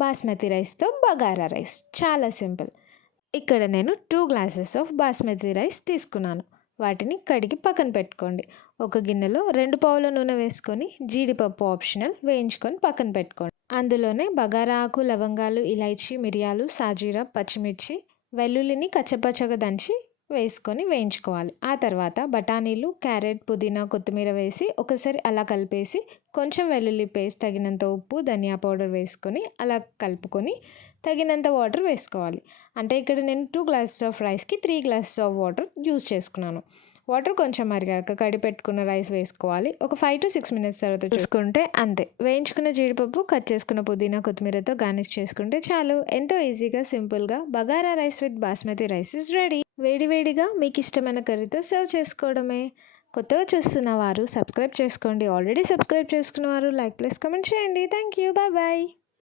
బాస్మతి రైస్తో బగారా రైస్ చాలా సింపుల్. ఇక్కడ నేను 2 గ్లాసెస్ ఆఫ్ బాస్మతి రైస్ తీసుకున్నాను. వాటిని కడిగి పక్కన పెట్టుకోండి. ఒక గిన్నెలో 2 పావుల నూనె వేసుకొని జీడిపప్పు ఆప్షనల్ వేయించుకొని పక్కన పెట్టుకోండి. అందులోనే బగారా ఆకు, లవంగాలు, ఇలైచి, మిరియాలు, సాజీరా, పచ్చిమిర్చి, వెల్లుల్లిని కచ్చపచ్చగా దంచి వేసుకొని వేయించుకోవాలి. ఆ తర్వాత బఠానీలు, క్యారెట్, పుదీనా, కొత్తిమీర వేసి ఒకసారి అలా కలిపేసి కొంచెం వెల్లుల్లి పేస్ట్, తగినంత ఉప్పు, ధనియా పౌడర్ వేసుకొని అలా కలుపుకొని తగినంత వాటర్ వేసుకోవాలి. అంటే ఇక్కడ నేను 2 గ్లాసెస్ ఆఫ్ రైస్కి 3 గ్లాసెస్ ఆఫ్ వాటర్ యూస్ చేసుకున్నాను. వాటర్ కొంచెం మరిగాక కడిపెట్టుకున్న రైస్ వేసుకోవాలి. ఒక 5 to 6 మినిట్స్ తర్వాత చూసుకుంటే అంతే. వేయించుకున్న జీడిపప్పు, కట్ చేసుకున్న పుదీనా, కొత్తిమీరతో గార్నిష్ చేసుకుంటే చాలు. ఎంతో ఈజీగా, సింపుల్గా bagara rice with basmati rice is ready. వేడివేడిగా మీకు ఇష్టమైన కర్రీతో సర్వ్ చేసుకోవడమే. కొత్తగా చూస్తున్న వారు సబ్స్క్రైబ్ చేసుకోండి. ఆల్రెడీ సబ్స్క్రైబ్ చేసుకున్న వారు లైక్ ప్లస్ కామెంట్ చేయండి. Thank you. బాయ్.